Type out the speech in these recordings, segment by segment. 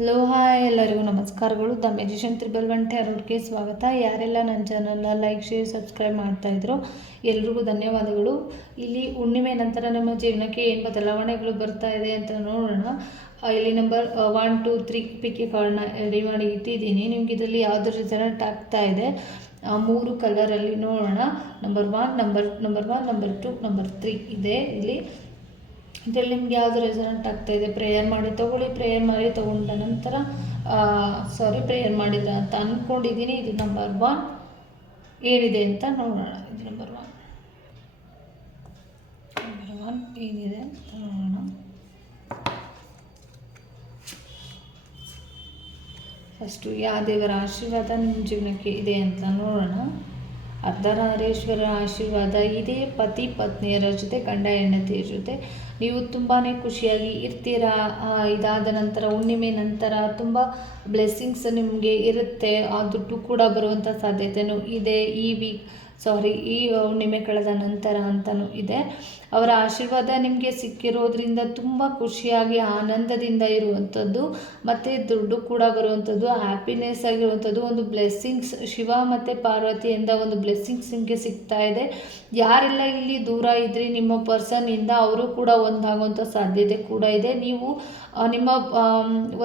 Hello hi ಎಲ್ಲರಿಗೂ ನಮಸ್ಕಾರಗಳು. The magician triple one ಟ್ಯಾರೋಡ್ಗೆ ಸ್ವಾಗತ. ಯಾರೆಲ್ಲ ನನ್ನ ಚಾನಲ್ನ ಲೈಕ್ ಶೇರ್ ಸಬ್ಸ್ಕ್ರೈಬ್ ಮಾಡ್ತಾ ಇದ್ರು ಎಲ್ರಿಗೂ ಧನ್ಯವಾದಗಳು. ಇಲ್ಲಿ ಹುಣ್ಣಿಮೆ ನಂತರ ನಮ್ಮ ಜೀವನಕ್ಕೆ ಏನು ಬದಲಾವಣೆಗಳು ಬರ್ತಾ ಇದೆ ಅಂತ ನೋಡೋಣ. ಇಲ್ಲಿ number one two three PK ಕಾರ್ಡ್ನ ರೆಡಿ ಮಾಡಿ ಇಟ್ಟಿದ್ದೀನಿ. ನಿಮ್ಗೆ ಇದರಲ್ಲಿ ಯಾವ್ದು ರಿಸಲ್ಟ್ ಆಗ್ತಾ ಇದೆ ಆ, ಮೂರು ಕಲರಲ್ಲಿ ನೋಡೋಣ. Number one number number one number two number three ಇದೆ ಇಲ್ಲಿ. ಇದರಲ್ಲಿ ನಿಮ್ಗೆ ಯಾವುದು ಆಗ್ತಾ ಇದೆ? ಪ್ರೇಯರ್ ಮಾಡಿ ತಗೊಳ್ಳಿ ಪ್ರೇಯರ್ ಮಾಡಿ ತಗೊಂಡ ನಂತರ ಸಾರಿ ಪ್ರೇಯರ್ ಮಾಡಿದ್ರ ಅಂತ ಅಂದ್ಕೊಂಡಿದ್ದೀನಿ ಇದು ನಂಬರ್ ಒನ್ ಏನಿದೆ ಅಂತ ನೋಡೋಣ. ಇದು ನಂಬರ್ ಒನ್ ನಂಬರ್ ಒನ್ ಏನಿದೆ ಅಂತ ನೋಡೋಣ. ಫಸ್ಟು ಯಾವ ದೇವರ ಆಶೀರ್ವಾದ ನಿಮ್ಮ ಜೀವನಕ್ಕೆ ಇದೆ ಅಂತ ನೋಡೋಣ. ಅರ್ಧನಾರೀಶ್ವರ ಆಶೀರ್ವಾದ, ಇದೇ ಪತಿ ಪತ್ನಿಯರ ಜೊತೆ ಗಂಡ ಹೆಂಡತಿಯ ಜೊತೆ. ನೀವು ತುಂಬಾ ಖುಷಿಯಾಗಿ ಇರ್ತೀರಾ? ಇದಾದ ನಂತರ, ಹುಣ್ಣಿಮೆ ನಂತರ ತುಂಬ ಬ್ಲೆಸ್ಸಿಂಗ್ಸ್ ನಿಮಗೆ ಇರುತ್ತೆ. ಆ ದುಡ್ಡು ಕೂಡ ಬರುವಂಥ ಸಾಧ್ಯತೆಯೂ ಇದೆ. ಈ ವೀಕ್ ಸಾರಿ ಈ ಹುಣ್ಣಿಮೆ ಕಳೆದ ನಂತರ ಅಂತಲೂ ಇದೆ. ಅವರ ಆಶೀರ್ವಾದ ನಿಮಗೆ ಸಿಕ್ಕಿರೋದ್ರಿಂದ ತುಂಬ ಖುಷಿಯಾಗಿ, ಆನಂದದಿಂದ ಇರುವಂಥದ್ದು, ಮತ್ತು ದುಡ್ಡು ಕೂಡ ಬರುವಂಥದ್ದು ಹ್ಯಾಪಿನೆಸ್ ಆಗಿರುವಂಥದ್ದು, ಒಂದು ಬ್ಲೆಸ್ಸಿಂಗ್ಸ್ ಶಿವ ಮತ್ತು ಪಾರ್ವತಿಯಿಂದ ಒಂದು ಬ್ಲೆಸ್ಸಿಂಗ್ಸ್ ನಿಮಗೆ ಸಿಗ್ತಾ ಇದೆ. ಯಾರೆಲ್ಲ ಇಲ್ಲಿ ದೂರ ಇದ್ರಿ, ನಿಮ್ಮ ಪರ್ಸನ್ನಿಂದ ಅವರು ಕೂಡ ಒಂದಾಗುವಂಥ ಸಾಧ್ಯತೆ ಕೂಡ ಇದೆ. ನೀವು ನಿಮ್ಮ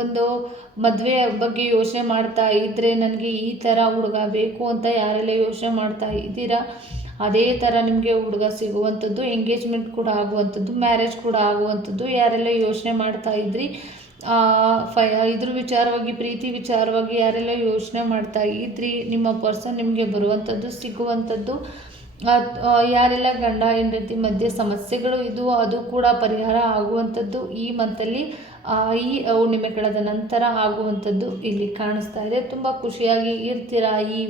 ಒಂದು ಮದುವೆ ಬಗ್ಗೆ ಯೋಚನೆ ಮಾಡ್ತಾ ಇದ್ದರೆ ನನಗೆ ಈ ಥರ ಹುಡುಗ ಬೇಕು ಅಂತ ಯಾರೆಲ್ಲ ಯೋಚನೆ ಮಾಡ್ತಾ ಇದ್ದೀರಾ? ಅದೇ ಥರ ನಿಮಗೆ ಹುಡುಗ ಸಿಗುವಂಥದ್ದು ಎಂಗೇಜ್ಮೆಂಟ್ ಕೂಡ ಆಗುವಂಥದ್ದು ಮ್ಯಾರೇಜ್ ಕೂಡ ಆಗುವಂಥದ್ದು ಯಾರೆಲ್ಲ ಯೋಚನೆ ಮಾಡ್ತಾ ಇದ್ರಿ ಫೈ, ಇದ್ರ ವಿಚಾರವಾಗಿ, ಪ್ರೀತಿ ವಿಚಾರವಾಗಿ ಯಾರೆಲ್ಲ ಯೋಚನೆ ಮಾಡ್ತಾ ಇದ್ರಿ, ನಿಮ್ಮ ಪರ್ಸನ್ ನಿಮಗೆ ಬರುವಂಥದ್ದು ಸಿಗುವಂಥದ್ದು ಯಾರೆಲ್ಲ ಗಂಡ, ಹೆಂಡತಿ ಮಧ್ಯೆ ಸಮಸ್ಯೆಗಳು ಇದು ಅದು ಕೂಡ ಪರಿಹಾರ ಆಗುವಂಥದ್ದು ಈ ಮಂತಲ್ಲಿ ಈ ಹುಣ್ಣಿಮೆ ಕಳೆದ ನಂತರ ಆಗುವಂಥದ್ದು ಇಲ್ಲಿ ಕಾಣಿಸ್ತಾ ಇದೆ. ತುಂಬ ಖುಷಿಯಾಗಿ ಇರ್ತೀರಾ ಈ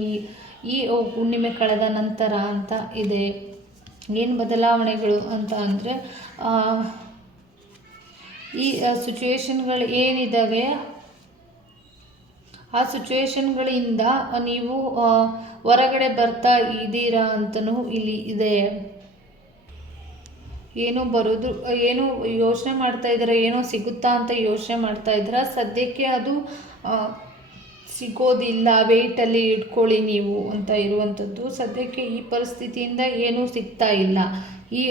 ಈ ಹುಣ್ಣಿಮೆ ಕಳೆದ ನಂತರ ಅಂತ ಇದೆ. ಏನು ಬದಲಾವಣೆಗಳು ಅಂತ ಅಂದರೆ ಈ ಸಿಚುವೇಶನ್ಗಳು ಏನಿದ್ದಾವೆ ಆ ಸಿಚುವೇಶನ್ಗಳಿಂದ ನೀವು ಹೊರಗಡೆ ಬರ್ತಾ ಇದ್ದೀರಾ ಅಂತಲೂ ಇಲ್ಲಿ ಇದೆ. ಏನೋ ಬರೋದು, ಏನೋ ಯೋಚನೆ ಮಾಡ್ತಾ ಇದ್ದೀರಾ, ಏನೋ ಸಿಗುತ್ತಾ ಅಂತ ಯೋಚನೆ ಮಾಡ್ತಾ ಇದ್ದೀರಾ? ಸದ್ಯಕ್ಕೆ ಅದು ಸಿಗೋದಿಲ್ಲ ವೆಯ್ಟಲ್ಲಿ ಇಟ್ಕೊಳ್ಳಿ ನೀವು ಅಂತ ಇರುವಂಥದ್ದು. ಸದ್ಯಕ್ಕೆ ಈ ಪರಿಸ್ಥಿತಿಯಿಂದ ಏನೂ ಸಿಗ್ತಾ ಇಲ್ಲ. ಈ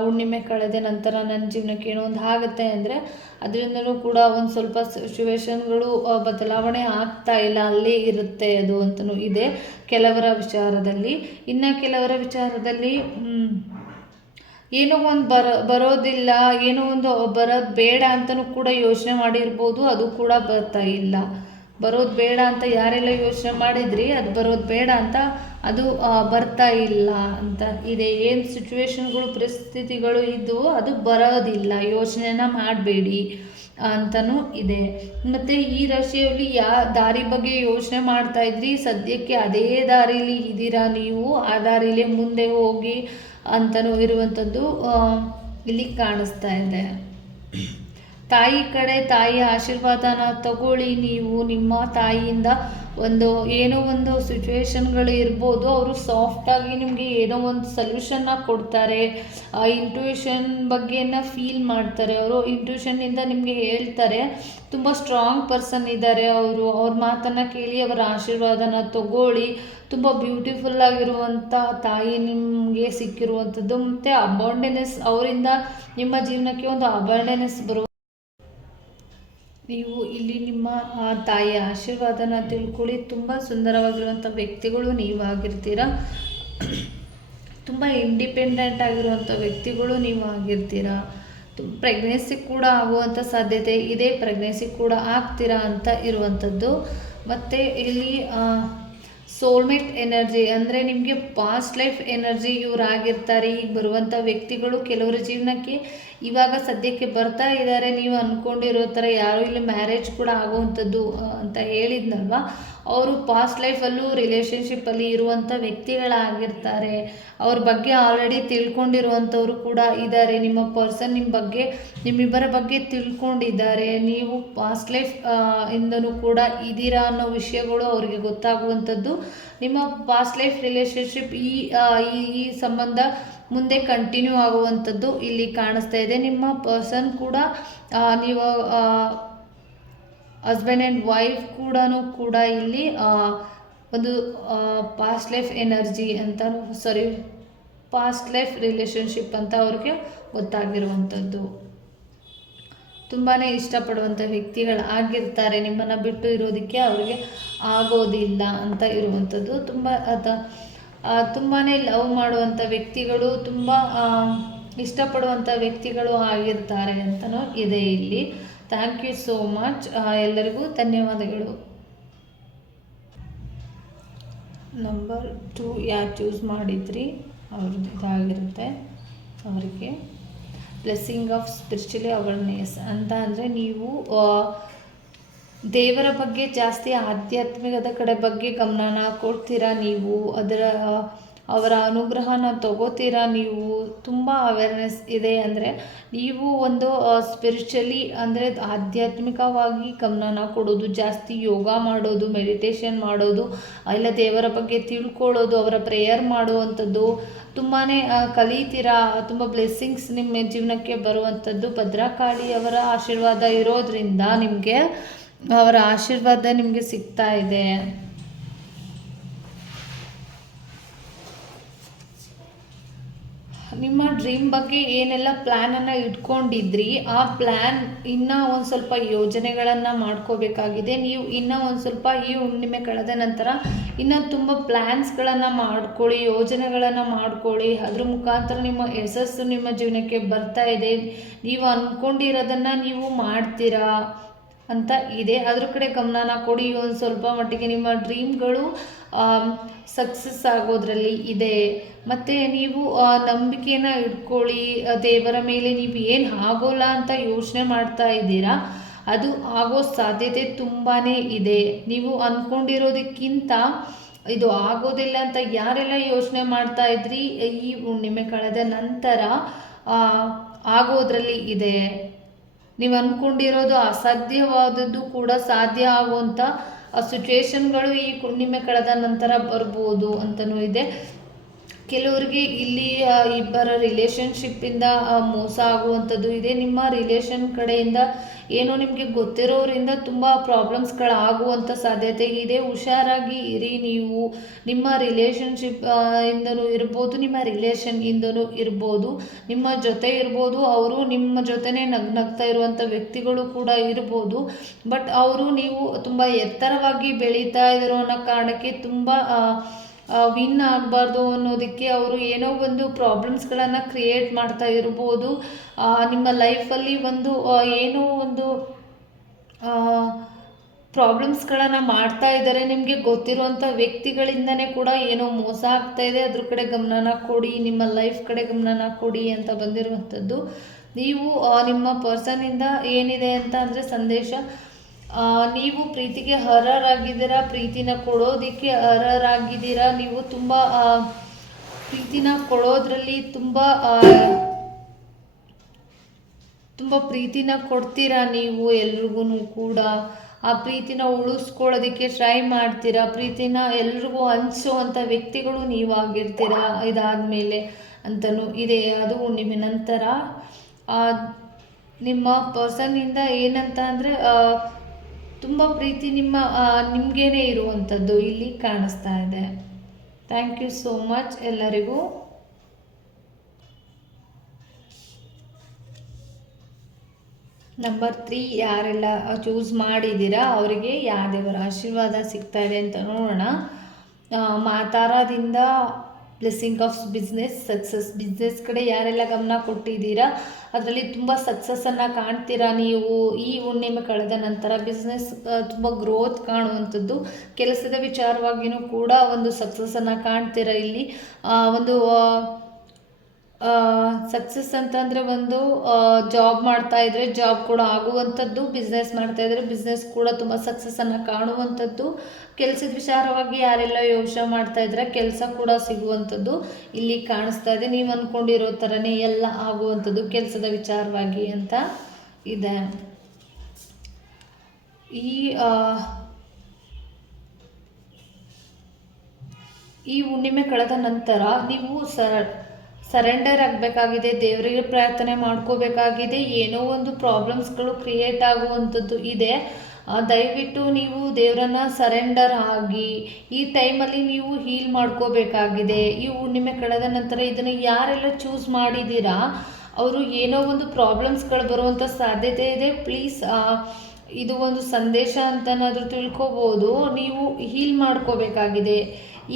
ಹುಣ್ಣಿಮೆ ಕಳೆದ ನಂತರ ನನ್ನ ಜೀವನಕ್ಕೆ ಏನೋ ಒಂದು ಆಗುತ್ತೆ ಅಂದರೆ ಅದರಿಂದಲೂ ಕೂಡ ಒಂದು ಸ್ವಲ್ಪ ಸಿಚುವೇಶನ್ಗಳು ಬದಲಾವಣೆ ಆಗ್ತಾ ಇಲ್ಲ. ಅಲ್ಲೇ ಇರುತ್ತೆ ಅದು ಅಂತಲೂ ಇದೆ ಕೆಲವರ ವಿಚಾರದಲ್ಲಿ. ಇನ್ನು ಕೆಲವರ ವಿಚಾರದಲ್ಲಿ ಏನೋ ಒಂದು ಬರ, ಬರೋದಿಲ್ಲ, ಏನೋ ಒಂದು ಬರೋದು ಬೇಡ ಅಂತಲೂ ಕೂಡ ಯೋಚನೆ ಮಾಡಿರ್ಬೋದು. ಅದು ಕೂಡ ಬರ್ತಾ ಇಲ್ಲ. ಬರೋದು ಬೇಡ ಅಂತ ಯಾರೆಲ್ಲ ಯೋಚನೆ ಮಾಡಿದ್ರಿ? ಅದು ಬರೋದು ಬೇಡ ಅಂತ ಅದು ಬರ್ತಾ ಇಲ್ಲ ಅಂತ. ಇದೆ, ಏನು ಸಿಚುವೇಶನ್ಗಳು ಪರಿಸ್ಥಿತಿಗಳು ಇದ್ದು ಅದು ಬರೋದಿಲ್ಲ. ಯೋಚನೆನ ಮಾಡಬೇಡಿ ಅಂತಲೂ ಇದೆ. ಮತ್ತು ಈ ರಾಶಿಯಲ್ಲಿ ಯಾ, ದಾರಿ ಬಗ್ಗೆ ಯೋಚನೆ ಮಾಡ್ತಾ ಇದ್ರಿ? ಸದ್ಯಕ್ಕೆ ಅದೇ ದಾರಿಲಿ ಇದ್ದೀರಾ ನೀವು? ಆ ದಾರಿಲೇ ಮುಂದೆ ಹೋಗಿ ಅಂತಲೂ ಇರುವಂಥದ್ದು ಇಲ್ಲಿ ಕಾಣಿಸ್ತಾ ಇದೆ. ತಾಯಿ ಕಡೆ ತಾಯಿಯ ಆಶೀರ್ವಾದನ ತಗೊಳ್ಳಿ. ನೀವು ನಿಮ್ಮ ತಾಯಿಯಿಂದ ಒಂದು, ಏನೋ ಒಂದು ಸಿಚುವೇಶನ್ಗಳು ಇರ್ಬೋದು. ಅವರು ಸಾಫ್ಟಾಗಿ ನಿಮಗೆ ಏನೋ ಒಂದು ಸೊಲ್ಯೂಷನ್ನ ಕೊಡ್ತಾರೆ. ಆ ಇಂಟ್ಯೂಷನ್ ಬಗ್ಗೆನ ಫೀಲ್ ಮಾಡ್ತಾರೆ ಅವರು. ಇಂಟ್ಯೂಷನ್ನಿಂದ ನಿಮಗೆ ಹೇಳ್ತಾರೆ. ತುಂಬ ಸ್ಟ್ರಾಂಗ್ ಪರ್ಸನ್ ಇದ್ದಾರೆ ಅವರು. ಅವ್ರ ಮಾತನ್ನು ಕೇಳಿ ಅವರ ಆಶೀರ್ವಾದನ ತಗೊಳ್ಳಿ. ತುಂಬ ಬ್ಯೂಟಿಫುಲ್ ಆಗಿರುವಂಥ ತಾಯಿ ನಿಮಗೆ ಸಿಕ್ಕಿರುವಂಥದ್ದು ಮತ್ತು ಅಬಾಂಡೆನೆಸ್ ಅವರಿಂದ ನಿಮ್ಮ ಜೀವನಕ್ಕೆ ಒಂದು ಅಬಾಂಡೆನೆಸ್ ಬರುವ ನೀವು ಇಲ್ಲಿ ನಿಮ್ಮ ತಾಯಿಯ ಆಶೀರ್ವಾದನ ತಿಳ್ಕೊಳ್ಳಿ. ತುಂಬ ಸುಂದರವಾಗಿರುವಂಥ ವ್ಯಕ್ತಿಗಳು ನೀವಾಗಿರ್ತೀರ ತುಂಬ ಇಂಡಿಪೆಂಡೆಂಟ್ ಆಗಿರುವಂಥ ವ್ಯಕ್ತಿಗಳು ನೀವು ಆಗಿರ್ತೀರ. ಪ್ರೆಗ್ನೆನ್ಸಿ ಕೂಡ ಆಗುವಂಥ ಸಾಧ್ಯತೆ ಇದೆ. ಪ್ರೆಗ್ನೆನ್ಸಿ ಕೂಡ ಆಗ್ತೀರಾ ಅಂತ ಇರುವಂಥದ್ದು ಮತ್ತು ಇಲ್ಲಿ ಸೋಲ್ಮೇಟ್ ಎನರ್ಜಿ ಅಂದರೆ ನಿಮಗೆ ಪಾಸ್ಟ್ ಲೈಫ್ ಎನರ್ಜಿ ಇವರಾಗಿರ್ತಾರೆ. ಈಗ ಬರುವಂಥ ವ್ಯಕ್ತಿಗಳು ಕೆಲವರ ಜೀವನಕ್ಕೆ ಇವಾಗ ಸದ್ಯಕ್ಕೆ ಬರ್ತಾ ಇದ್ದಾರೆ ನೀವು ಅಂದ್ಕೊಂಡಿರೋ ಥರ ಯಾರೂ ಇಲ್ಲಿ ಮ್ಯಾರೇಜ್ ಕೂಡ ಆಗುವಂಥದ್ದು ಅಂತ ಹೇಳಿದ್ನಲ್ವ? ಅವರು ಪಾಸ್ಟ್ ಲೈಫಲ್ಲೂ ರಿಲೇಷನ್ಶಿಪ್ಪಲ್ಲಿ ಇರುವಂಥ ವ್ಯಕ್ತಿಗಳಾಗಿರ್ತಾರೆ. ಅವ್ರ ಬಗ್ಗೆ ಆಲ್ರೆಡಿ ತಿಳ್ಕೊಂಡಿರುವಂಥವ್ರು ಕೂಡ ಇದ್ದಾರೆ ನಿಮ್ಮ ಪರ್ಸನ್ ನಿಮ್ಮ ಬಗ್ಗೆ, ನಿಮ್ಮಿಬ್ಬರ ಬಗ್ಗೆ ತಿಳ್ಕೊಂಡಿದ್ದಾರೆ. ನೀವು ಪಾಸ್ಟ್ ಲೈಫ್ ಇಂದನೂ ಕೂಡ ಇದ್ದೀರಾ ಅನ್ನೋ ವಿಷಯಗಳು ಅವರಿಗೆ ಗೊತ್ತಾಗುವಂಥದ್ದು. ನಿಮ್ಮ ಪಾಸ್ಟ್ ಲೈಫ್ ರಿಲೇಶನ್ಶಿಪ್ ಈ ಈ ಸಂಬಂಧ ಮುಂದೆ ಕಂಟಿನ್ಯೂ ಆಗುವಂಥದ್ದು ಇಲ್ಲಿ ಕಾಣಿಸ್ತಾ ಇದೆ. ನಿಮ್ಮ ಪರ್ಸನ್ ಕೂಡ ನೀವು ಹಸ್ಬೆಂಡ್ ಆ್ಯಂಡ್ ವೈಫ್ ಕೂಡ ಕೂಡ ಇಲ್ಲಿ ಒಂದು ಪಾಸ್ಟ್ ಲೈಫ್ ಎನರ್ಜಿ ಅಂತ ಸಾರಿ ಪಾಸ್ಟ್ ಲೈಫ್ ರಿಲೇಶನ್ಶಿಪ್ ಅಂತ ಅವ್ರಿಗೆ ಗೊತ್ತಾಗಿರುವಂಥದ್ದು. ತುಂಬಾ ಇಷ್ಟಪಡುವಂಥ ವ್ಯಕ್ತಿಗಳಾಗಿರ್ತಾರೆ ನಿಮ್ಮನ್ನು ಬಿಟ್ಟು ಇರೋದಕ್ಕೆ ಅವರಿಗೆ ಆಗೋದಿಲ್ಲ ಅಂತ ಇರುವಂಥದ್ದು ತುಂಬ ಅದ ತುಂಬಾ ಲವ್ ಮಾಡುವಂಥ ವ್ಯಕ್ತಿಗಳು ತುಂಬ ಇಷ್ಟಪಡುವಂಥ ವ್ಯಕ್ತಿಗಳು ಆಗಿರ್ತಾರೆ ಅಂತಲೂ ಇದೆ ಇಲ್ಲಿ. Thank you so much. ಎಲ್ಲರಿಗೂ ಧನ್ಯವಾದಗಳು. ನಂಬರ್ ಟು ಯಾರು ಚೂಸ್ ಮಾಡಿದ್ರಿ? ಅವ್ರದ್ದು ಇದಾಗಿರುತ್ತೆ ಅವರಿಗೆ ಬ್ಲೆಸ್ಸಿಂಗ್ ಆಫ್ ಸ್ಪಿರಿಚುಲಿ ಅವೇರ್ನೆಸ್ ಅಂತ ಅಂದರೆ ನೀವು ದೇವರ ಬಗ್ಗೆ ಜಾಸ್ತಿ ಆಧ್ಯಾತ್ಮಿಕದ ಕಡೆ ಬಗ್ಗೆ ಗಮನನ ಕೊಡ್ತೀರಾ ನೀವು? ಅದರ ಅವರ ಅನುಗ್ರಹನ ತಗೋತೀರಾ ನೀವು? ತುಂಬ ಅವೇರ್ನೆಸ್ ಇದೆ ಅಂದರೆ ನೀವು ಒಂದು ಸ್ಪಿರಿಚುಲಿ ಅಂದರೆ ಆಧ್ಯಾತ್ಮಿಕವಾಗಿ ಗಮನನ ಕೊಡೋದು, ಜಾಸ್ತಿ ಯೋಗ ಮಾಡೋದು ಮೆಡಿಟೇಷನ್ ಮಾಡೋದು, ಇಲ್ಲ ದೇವರ ಬಗ್ಗೆ ತಿಳ್ಕೊಳ್ಳೋದು, ಅವರ ಪ್ರೇಯರ್ ಮಾಡುವಂಥದ್ದು ತುಂಬಾ ಕಲಿತೀರಾ? ತುಂಬ ಬ್ಲೆಸ್ಸಿಂಗ್ಸ್ ನಿಮ್ಮ ಜೀವನಕ್ಕೆ ಬರುವಂಥದ್ದು. ಭದ್ರಕಾಳಿಯವರ ಆಶೀರ್ವಾದ ಇರೋದ್ರಿಂದ ನಿಮಗೆ, ಅವರ ಆಶೀರ್ವಾದ ನಿಮಗೆ ಸಿಗ್ತಾ ಇದೆ. ನಿಮ್ಮ ಡ್ರೀಮ್ ಬಗ್ಗೆ ಏನೆಲ್ಲ ಪ್ಲ್ಯಾನನ್ನು ಇಟ್ಕೊಂಡಿದ್ರಿ, ಆ ಪ್ಲ್ಯಾನ್ ಇನ್ನೂ ಒಂದು ಸ್ವಲ್ಪ ಯೋಜನೆಗಳನ್ನು ಮಾಡ್ಕೋಬೇಕಾಗಿದೆ. ನೀವು ಇನ್ನೂ ಒಂದು ಸ್ವಲ್ಪ ಈ ಹುಣ್ಣಿಮೆ ಕಳೆದ ನಂತರ ಇನ್ನೂ ತುಂಬ ಪ್ಲ್ಯಾನ್ಸ್ಗಳನ್ನು ಮಾಡ್ಕೊಳ್ಳಿ, ಯೋಜನೆಗಳನ್ನು ಮಾಡ್ಕೊಳ್ಳಿ. ಅದ್ರ ಮುಖಾಂತರ ನಿಮ್ಮ ಯಶಸ್ಸು ನಿಮ್ಮ ಜೀವನಕ್ಕೆ ಬರ್ತಾ ಇದೆ. ನೀವು ಅಂದ್ಕೊಂಡಿರೋದನ್ನು ನೀವು ಮಾಡ್ತೀರಾ? ಅಂತ ಇದೆ. ಅದ್ರ ಕಡೆ ಗಮನನ ಕೊಡಿ. ಒಂದು ಸ್ವಲ್ಪ ಮಟ್ಟಿಗೆ ನಿಮ್ಮ ಡ್ರೀಮ್ಗಳು ಸಕ್ಸಸ್ ಆಗೋದ್ರಲ್ಲಿ ಇದೆ. ಮತ್ತು ನೀವು ನಂಬಿಕೆನ ಇಟ್ಕೊಳ್ಳಿ. ದೇವರ ಮೇಲೆ ನೀವು ಏನು ಆಗೋಲ್ಲ ಅಂತ ಯೋಚನೆ ಮಾಡ್ತಾ ಇದ್ದೀರಾ? ಅದು ಆಗೋ ಸಾಧ್ಯತೆ ತುಂಬಾ ಇದೆ. ನೀವು ಅಂದ್ಕೊಂಡಿರೋದಕ್ಕಿಂತ ಇದು ಆಗೋದಿಲ್ಲ ಅಂತ ಯಾರೆಲ್ಲ ಯೋಚನೆ ಮಾಡ್ತಾ ಇದ್ರಿ? ಈ ಹುಣ್ಣಿಮೆ ಕಳೆದ ನಂತರ ಆಗೋದ್ರಲ್ಲಿ ಇದೆ. ನೀವು ಅಂದ್ಕೊಂಡಿರೋದು ಅಸಾಧ್ಯವಾದದ್ದು ಕೂಡ ಸಾಧ್ಯ ಆಗುವಂಥ ಸಿಚುವೇಶನ್ಗಳು ಈ ಹುಣ್ಣಿಮೆ ಕಳೆದ ನಂತರ ಬರ್ಬೋದು ಅಂತಲೂ ಇದೆ. ಕೆಲವರಿಗೆ ಇಲ್ಲಿ ಇಬ್ಬರ ರಿಲೇಷನ್ಶಿಪ್ಪಿಂದ ಮೋಸ ಆಗುವಂಥದ್ದು ಇದೆ. ನಿಮ್ಮ ರಿಲೇಷನ್ ಕಡೆಯಿಂದ ಏನೋ ನಿಮಗೆ ಗೊತ್ತಿರೋರಿಂದ ತುಂಬ ಪ್ರಾಬ್ಲಮ್ಸ್ಗಳಾಗುವಂಥ ಸಾಧ್ಯತೆ ಇದೆ. ಹುಷಾರಾಗಿ ಇರಿ ನೀವು. ನಿಮ್ಮ ರಿಲೇಷನ್ಶಿಪ್ ಇಂದನೂ ಇರ್ಬೋದು, ನಿಮ್ಮ ರಿಲೇಷನ್ ಇಂದನೂ ಇರ್ಬೋದು, ನಿಮ್ಮ ಜೊತೆ ಇರ್ಬೋದು, ಅವರು ನಿಮ್ಮ ಜೊತೆನೇ ನಗ್ ನಗ್ತಾ ಇರುವಂಥ ವ್ಯಕ್ತಿಗಳು ಕೂಡ ಇರ್ಬೋದು. ಬಟ್ ಅವರು ನೀವು ತುಂಬ ಎತ್ತರವಾಗಿ ಬೆಳೀತಾ ಇರೋ ಅನ್ನೋ ಕಾರಣಕ್ಕೆ ತುಂಬ ವಿನ್ ಆಗಬಾರ್ದು ಅನ್ನೋದಕ್ಕೆ ಅವರು ಏನೋ ಒಂದು ಪ್ರಾಬ್ಲಮ್ಸ್ಗಳನ್ನು ಕ್ರಿಯೇಟ್ ಮಾಡ್ತಾ ಇರ್ಬೋದು. ನಿಮ್ಮ ಲೈಫಲ್ಲಿ ಒಂದು ಏನೋ ಒಂದು ಪ್ರಾಬ್ಲಮ್ಸ್ಗಳನ್ನು ಮಾಡ್ತಾ ಇದ್ದಾರೆ. ನಿಮಗೆ ಗೊತ್ತಿರುವಂಥ ವ್ಯಕ್ತಿಗಳಿಂದನೇ ಕೂಡ ಏನೋ ಮೋಸ ಆಗ್ತಾ ಇದೆ. ಅದ್ರ ಕಡೆ ಗಮನನ ಕೊಡಿ, ನಿಮ್ಮ ಲೈಫ್ ಕಡೆ ಗಮನನ ಕೊಡಿ ಅಂತ ಬಂದಿರುವಂಥದ್ದು. ನೀವು ನಿಮ್ಮ ಪರ್ಸನಿಂದ ಏನಿದೆ ಅಂತ ಅಂದರೆ ಸಂದೇಶ ನೀವು ಪ್ರೀತಿಗೆ ಅರ್ಹರಾಗಿದ್ದೀರಾ, ಪ್ರೀತಿನ ಕೊಡೋದಕ್ಕೆ ಅರ್ಹರಾಗಿದ್ದೀರಾ, ನೀವು ತುಂಬ ಪ್ರೀತಿನ ಕೊಡೋದ್ರಲ್ಲಿ ತುಂಬ ತುಂಬ ಪ್ರೀತಿನ ಕೊಡ್ತೀರಾ ನೀವು ಎಲ್ರಿಗೂ ಕೂಡ? ಆ ಪ್ರೀತಿನ ಉಳಿಸ್ಕೊಳ್ಳೋದಕ್ಕೆ ಟ್ರೈ ಮಾಡ್ತೀರಾ? ಪ್ರೀತಿನ ಎಲ್ರಿಗೂ ಹಂಚುವಂಥ ವ್ಯಕ್ತಿಗಳು ನೀವಾಗಿರ್ತೀರಾ? ಇದಾದಮೇಲೆ ಅಂತಲೂ ಇದೆ. ಅದು ನಿಮ್ಮ ನಂತರ. ನಿಮ್ಮ ಪರ್ಸನ್ನಿಂದ ಏನಂತ ಅಂದರೆ ತುಂಬ ಪ್ರೀತಿ ನಿಮ್ಮ ನಿಮಗೇನೆ ಇರುವಂಥದ್ದು ಇಲ್ಲಿ ಕಾಣಿಸ್ತಾ ಇದೆ. ಥ್ಯಾಂಕ್ ಯು ಸೋ ಮಚ್ ಎಲ್ಲರಿಗೂ. ನಂಬರ್ ತ್ರೀ ಯಾರೆಲ್ಲ ಚೂಸ್ ಮಾಡಿದ್ದೀರಾ, ಅವರಿಗೆ ಯಾವ ದೇವರ ಆಶೀರ್ವಾದ ಸಿಗ್ತಾ ಇದೆ ಅಂತ ನೋಡೋಣ. ಮಾತಾರದಿಂದ blessing of business success business ಕಡೆ ಯಾರೆಲ್ಲ ಗಮನ ಕೊಟ್ಟಿದ್ದೀರಾ, ಅದರಲ್ಲಿ ತುಂಬ ಸಕ್ಸಸ್ಸನ್ನು ಕಾಣ್ತೀರಾ ನೀವು? ಈ ಹುಣ್ಣಿಮೆ ಕಳೆದ ನಂತರ ಬಿಸ್ನೆಸ್ ತುಂಬ ಗ್ರೋತ್ ಕಾಣುವಂಥದ್ದು. ಕೆಲಸದ ವಿಚಾರವಾಗಿಯೂ ಕೂಡ ಒಂದು ಸಕ್ಸಸ್ಸನ್ನು ಕಾಣ್ತೀರಾ ಇಲ್ಲಿ? ಒಂದು ಸಕ್ಸಸ್ ಅಂತಂದರೆ ಒಂದು ಜಾಬ್ ಮಾಡ್ತಾ ಇದ್ರೆ ಜಾಬ್ ಕೂಡ ಆಗುವಂಥದ್ದು ಬಿಸ್ನೆಸ್ ಮಾಡ್ತಾ ಇದ್ರೆ ಬಿಸ್ನೆಸ್ ಕೂಡ ತುಂಬ ಸಕ್ಸಸ್ಸನ್ನು ಕಾಣುವಂಥದ್ದು. ಕೆಲಸದ ವಿಚಾರವಾಗಿ ಯಾರೆಲ್ಲ ಯೋಚನೆ ಮಾಡ್ತಾ ಇದ್ರೆ ಕೆಲಸ ಕೂಡ ಸಿಗುವಂಥದ್ದು ಇಲ್ಲಿ ಕಾಣಿಸ್ತಾ ಇದೆ. ನೀವು ಅಂದ್ಕೊಂಡಿರೋ ಥರನೇ ಎಲ್ಲ ಆಗುವಂಥದ್ದು ಕೆಲಸದ ವಿಚಾರವಾಗಿ ಅಂತ ಇದೆ. ಈ ಈ ಹುಣ್ಣಿಮೆ ಕಳೆದ ನಂತರ ನೀವು ಸರ ಸರೆಂಡರ್ ಆಗಬೇಕಾಗಿದೆ, ದೇವರಿಗೆ ಪ್ರಾರ್ಥನೆ ಮಾಡ್ಕೋಬೇಕಾಗಿದೆ, ಏನೋ ಒಂದು ಪ್ರಾಬ್ಲಮ್ಸ್ಗಳು ಕ್ರಿಯೇಟ್ ಆಗುವಂಥದ್ದು ಇದೆ. ದಯವಿಟ್ಟು ನೀವು ದೇವರನ್ನ ಸರೆಂಡರ್ ಆಗಿ, ಈ ಟೈಮಲ್ಲಿ ನೀವು ಹೀಲ್ ಮಾಡ್ಕೋಬೇಕಾಗಿದೆ. ಈ ಹುಣ್ಣಿಮೆ ಕಳೆದ ನಂತರ ಇದನ್ನು ಯಾರೆಲ್ಲ ಚೂಸ್ ಮಾಡಿದ್ದೀರಾ, ಅವರು ಏನೋ ಒಂದು ಪ್ರಾಬ್ಲಮ್ಸ್ಗಳು ಬರುವಂಥ ಸಾಧ್ಯತೆ ಇದೆ. ಪ್ಲೀಸ್ ಇದು ಒಂದು ಸಂದೇಶ ಅಂತನಾದರೂ ತಿಳ್ಕೊಬೋದು. ನೀವು ಹೀಲ್ ಮಾಡ್ಕೋಬೇಕಾಗಿದೆ.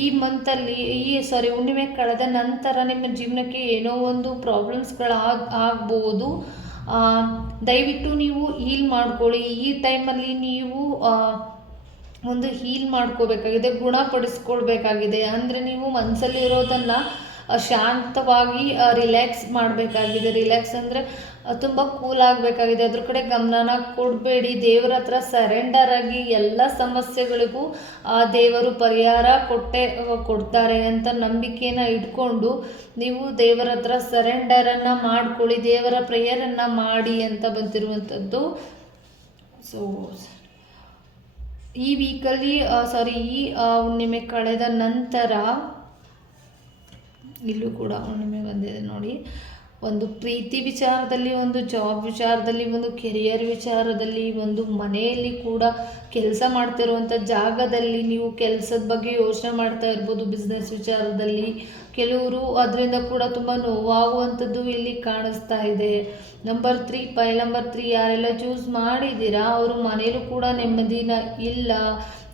ಈ ಮಂತಲ್ಲಿ ಈ ಸಾರಿ ಹುಣ್ಣಿಮೆ ಕಳೆದ ನಂತರ ನಿಮ್ಮ ಜೀವನಕ್ಕೆ ಏನೋ ಒಂದು ಪ್ರಾಬ್ಲಮ್ಸ್ಗಳು ಆಗ, ಆಗ್ಬೋದು. ದಯವಿಟ್ಟು ನೀವು ಹೀಲ್ ಮಾಡ್ಕೊಳ್ಳಿ. ಈ ಟೈಮಲ್ಲಿ ನೀವು ಒಂದು ಹೀಲ್ ಮಾಡ್ಕೋಬೇಕಾಗಿದೆ, ಗುಣಪಡಿಸ್ಕೊಳ್ಬೇಕಾಗಿದೆ. ಅಂದರೆ ನೀವು ಮನಸ್ಸಲ್ಲಿರೋದನ್ನು ಶಾಂತವಾಗಿ ರಿಲ್ಯಾಕ್ಸ್ ಮಾಡಬೇಕಾಗಿದೆ. ರಿಲ್ಯಾಕ್ಸ್ ಅಂದರೆ ತುಂಬ ಕೂಲ್ ಆಗಬೇಕಾಗಿದೆ. ಅದ್ರ ಕಡೆ ಗಮನನ ಕೊಡಬೇಡಿ. ದೇವರ ಹತ್ರ ಸರೆಂಡರ್ ಆಗಿ ಎಲ್ಲ ಸಮಸ್ಯೆಗಳಿಗೂ ಆ ದೇವರು ಪರಿಹಾರ ಕೊಟ್ಟೆ ಕೊಡ್ತಾರೆ ಅಂತ ನಂಬಿಕೆನ ಇಟ್ಕೊಂಡು ನೀವು ದೇವರ ಹತ್ರ ಸರೆಂಡರನ್ನು ಮಾಡ್ಕೊಳ್ಳಿ, ದೇವರ ಪ್ರೇಯರನ್ನು ಮಾಡಿ ಅಂತ ಬಂದಿರುವಂಥದ್ದು. ಸೊ ಈ ವೀಕಲ್ಲಿ ಸಾರಿ ಈ ಹುಣ್ಣಿಮೆ ಕಳೆದ ನಂತರ ಇಲ್ಲೂ ಕೂಡ ಹುಣ್ಣಿಮೆ ಬಂದಿದೆ ನೋಡಿ. ಒಂದು ಪ್ರೀತಿ ವಿಚಾರದಲ್ಲಿ, ಒಂದು ಜಾಬ್ ವಿಚಾರದಲ್ಲಿ, ಒಂದು ಕೆರಿಯರ್ ವಿಚಾರದಲ್ಲಿ, ಒಂದು ಮನೆಯಲ್ಲಿ ಕೂಡ ಕೆಲಸ ಮಾಡ್ತಿರುವಂಥ ಜಾಗದಲ್ಲಿ ನೀವು ಕೆಲಸದ ಬಗ್ಗೆ ಯೋಚನೆ ಮಾಡ್ತಾ ಇರ್ಬೋದು ಬಿಸ್ನೆಸ್ ವಿಚಾರದಲ್ಲಿ. ಕೆಲವರು ಅದರಿಂದ ಕೂಡ ತುಂಬ ನೋವಾಗುವಂಥದ್ದು ಇಲ್ಲಿ ಕಾಣಿಸ್ತಾ ಇದೆ. ನಂಬರ್ ತ್ರೀ ಪೈ ನಂಬರ್ ತ್ರೀ ಯಾರೆಲ್ಲ ಚೂಸ್ ಮಾಡಿದ್ದೀರಾ, ಅವರು ಮನೇಲೂ ಕೂಡ ನೆಮ್ಮದಿನ ಇಲ್ಲ.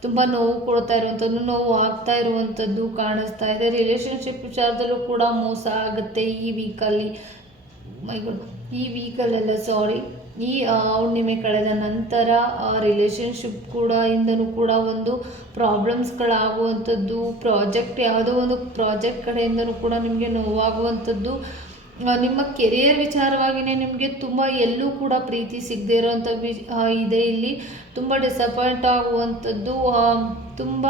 ತುಂಬ ನೋವು ಕೊಡ್ತಾ ಇರುವಂಥದ್ದು, ನೋವು ಆಗ್ತಾ ಇರುವಂಥದ್ದು ಕಾಣಿಸ್ತಾ ಇದೆ. ರಿಲೇಷನ್ಶಿಪ್ ವಿಚಾರದಲ್ಲೂ ಕೂಡ ಮೋಸ ಆಗುತ್ತೆ ಈ ವೀಕಲ್ಲಿ ಮೈ ಗುಡ್ ಈ ವೀಕಲ್ಲೆಲ್ಲ ಸಾರಿ ಈ ಹುಣ್ಣಿಮೆ ಕಳೆದ ನಂತರ ರಿಲೇಷನ್ಶಿಪ್ ಕೂಡ ಇಂದನೂ ಕೂಡ ಒಂದು ಪ್ರಾಬ್ಲಮ್ಸ್ಗಳಾಗುವಂಥದ್ದು ಪ್ರಾಜೆಕ್ಟ್ ಯಾವುದೋ ಒಂದು ಪ್ರಾಜೆಕ್ಟ್ ಕಡೆಯಿಂದನೂ ಕೂಡ ನಿಮಗೆ ನೋವಾಗುವಂಥದ್ದು. ನಿಮ್ಮ ಕೆರಿಯರ್ ವಿಚಾರವಾಗಿಯೇ ನಿಮಗೆ ತುಂಬ ಎಲ್ಲೂ ಕೂಡ ಪ್ರೀತಿ ಸಿಗದೇ ಇರೋವಂಥ ವಿ ಇದೆ ಇಲ್ಲಿ. ತುಂಬ ಡಿಸಪಾಯಿಂಟ್ ಆಗುವಂಥದ್ದು ತುಂಬ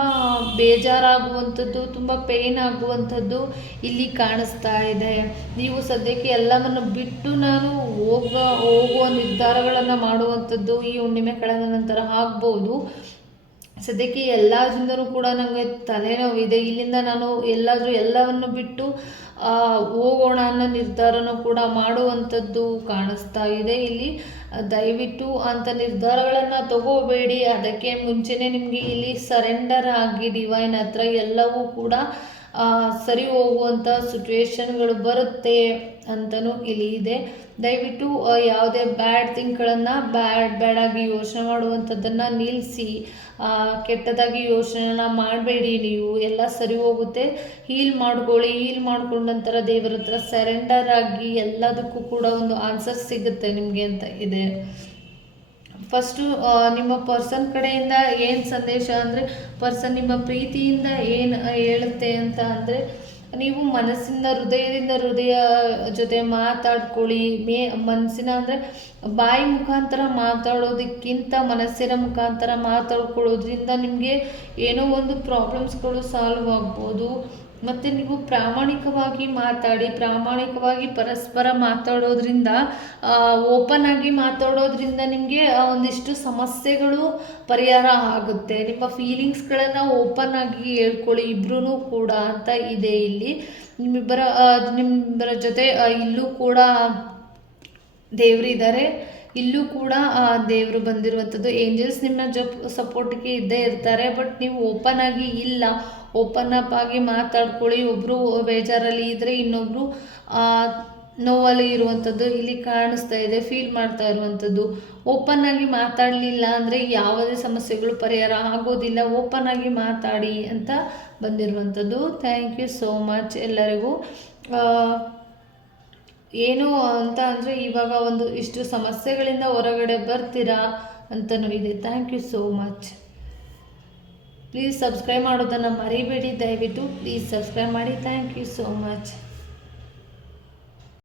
ಬೇಜಾರಾಗುವಂಥದ್ದು, ತುಂಬ ಪೇಯ್ನ್ ಆಗುವಂಥದ್ದು ಇಲ್ಲಿ ಕಾಣಿಸ್ತಾ ಇದೆ. ನೀವು ಸದ್ಯಕ್ಕೆ ಎಲ್ಲವನ್ನು ಬಿಟ್ಟು ನಾನು ಹೋಗ ಹೋಗುವ ನಿರ್ಧಾರಗಳನ್ನು ಮಾಡುವಂಥದ್ದು ಈ ಹುಣ್ಣಿಮೆ ಕಳೆದ ನಂತರ ಆಗ್ಬೋದು. ಸದ್ಯಕ್ಕೆ ಎಲ್ಲದರಿಂದನೂ ಕೂಡ ನನಗೆ ತಲೆನೋವಿದೆ ಇಲ್ಲಿಂದ ನಾನು ಎಲ್ಲಾದರೂ ಎಲ್ಲವನ್ನು ಬಿಟ್ಟು ಹೋಗೋಣ ಅನ್ನೋ ನಿರ್ಧಾರನೂ ಕೂಡ ಮಾಡುವಂಥದ್ದು ಕಾಣಿಸ್ತಾ ಇದೆ. ಇಲ್ಲಿ ದಯವಿಟ್ಟು ಅಂಥ ನಿರ್ಧಾರಗಳನ್ನು ತಗೋಬೇಡಿ. ಅದಕ್ಕೆ ಮುಂಚೆನೇ ನಿಮಗೆ ಇಲ್ಲಿ ಸರೆಂಡರ್ ಆಗಿ ಡಿವೈನ್ ಹತ್ರ ಎಲ್ಲವೂ ಕೂಡ ಸರಿ ಹೋಗುವಂಥ ಸಿಚುವೇಶನ್ಗಳು ಬರುತ್ತೆ ಅಂತಲೂ ಇಲ್ಲಿ ಇದೆ. ದಯವಿಟ್ಟು ಯಾವುದೇ ಬ್ಯಾಡ್ ಥಿಂಗ್ಗಳನ್ನು ಬ್ಯಾಡ್ ಬ್ಯಾಡಾಗಿ ಯೋಚನೆ ಮಾಡುವಂಥದ್ದನ್ನು ನಿಲ್ಲಿಸಿ ಕೆಟ್ಟದಾಗಿ ಯೋಚನೆನ ಮಾಡಬೇಡಿ ನೀವು. ಎಲ್ಲ ಸರಿ ಹೋಗುತ್ತೆ. ಹೀಲ್ ಮಾಡ್ಕೊಳ್ಳಿ. ಹೀಲ್ ಮಾಡ್ಕೊಂಡ ನಂತರ ದೇವರ ಹತ್ರ ಸರೆಂಡರ್ ಆಗಿ ಎಲ್ಲದಕ್ಕೂ ಕೂಡ ಒಂದು ಆನ್ಸರ್ ಸಿಗುತ್ತೆ ನಿಮಗೆ ಅಂತ ಇದೆ. ಫಸ್ಟು ನಿಮ್ಮ ಪರ್ಸನ್ ಕಡೆಯಿಂದ ಏನು ಸಂದೇಶ ಅಂದರೆ ಪರ್ಸನ್ ನಿಮ್ಮ ಪ್ರೀತಿಯಿಂದ ಏನು ಹೇಳುತ್ತೆ ಅಂತ ಅಂದರೆ, ನೀವು ಮನಸ್ಸಿಂದ ಹೃದಯದಿಂದ ಹೃದಯ ಜೊತೆ ಮಾತಾಡ್ಕೊಳ್ಳಿ. ಮೇ, ಮನಸ್ಸಿನ ಅಂದರೆ, ಬಾಯಿ ಮುಖಾಂತರ ಮಾತಾಡೋದಕ್ಕಿಂತ ಮನಸ್ಸಿನ ಮುಖಾಂತರ ಮಾತಾಡ್ಕೊಳ್ಳೋದ್ರಿಂದ ನಿಮಗೆ ಏನೋ ಒಂದು ಪ್ರಾಬ್ಲಮ್ಸ್ಗಳು ಸಾಲ್ವ್ ಆಗ್ಬೋದು. ಮತ್ತು ನೀವು ಪ್ರಾಮಾಣಿಕವಾಗಿ ಮಾತಾಡಿ, ಪ್ರಾಮಾಣಿಕವಾಗಿ ಪರಸ್ಪರ ಮಾತಾಡೋದ್ರಿಂದ ಓಪನ್ ಆಗಿ ಮಾತಾಡೋದ್ರಿಂದ ನಿಮಗೆ ಒಂದಿಷ್ಟು ಸಮಸ್ಯೆಗಳು ಪರಿಹಾರ ಆಗುತ್ತೆ. ನಿಮ್ಮ ಫೀಲಿಂಗ್ಸ್ಗಳನ್ನು ಓಪನ್ ಆಗಿ ಹೇಳ್ಕೊಳ್ಳಿ. ಇಬ್ಬರೂ ಕೂಡ ಅಂತ ಇದೆ ಇಲ್ಲಿ. ನಿಮ್ಮಿಬ್ಬರ ನಿಮ್ಮಿಬ್ಬರ ಜೊತೆ ಇಲ್ಲೂ ಕೂಡ ದೇವರಿದ್ದಾರೆ. ಇಲ್ಲೂ ಕೂಡ ದೇವರು ಬಂದಿರುವಂಥದ್ದು ಏಂಜಲ್ಸ್ ನಿಮ್ಮ ಜೊಪ್ ಸಪೋರ್ಟ್ಗೆ ಇದ್ದೇ ಇರ್ತಾರೆ. ಬಟ್ ನೀವು ಓಪನ್ ಆಗಿ ಇಲ್ಲ ಓಪನ್ ಅಪ್ ಆಗಿ ಮಾತಾಡ್ಕೊಳ್ಳಿ. ಒಬ್ಬರು ಬೇಜಾರಲ್ಲಿ ಇದ್ದರೆ ಇನ್ನೊಬ್ಬರು ನೋವಲ್ಲಿ ಇರುವಂಥದ್ದು ಇಲ್ಲಿ ಕಾಣಿಸ್ತಾ ಇದೆ ಫೀಲ್ ಮಾಡ್ತಾ ಇರುವಂಥದ್ದು. ಓಪನ್ ಆಗಿ ಮಾತಾಡಲಿಲ್ಲ ಅಂದರೆ ಯಾವುದೇ ಸಮಸ್ಯೆಗಳು ಪರಿಹಾರ ಆಗೋದಿಲ್ಲ. ಓಪನ್ ಆಗಿ ಮಾತಾಡಿ ಅಂತ ಬಂದಿರುವಂಥದ್ದು. ಥ್ಯಾಂಕ್ ಯು ಸೋ ಮಚ್ ಎಲ್ಲರಿಗೂ. ಏನು ಅಂತ ಅಂದರೆ ಇವಾಗ ಒಂದು ಇಷ್ಟು ಸಮಸ್ಯೆಗಳಿಂದ ಹೊರಗಡೆ ಬರ್ತೀರಾ ಅಂತಲೂ ಇದೆ thank you so much please subscribe ಮಾಡೋದನ್ನು ಮರಿಬೇಡಿ. ದಯವಿಟ್ಟು ಪ್ಲೀಸ್ ಸಬ್ಸ್ಕ್ರೈಬ್ ಮಾಡಿ. Thank you so much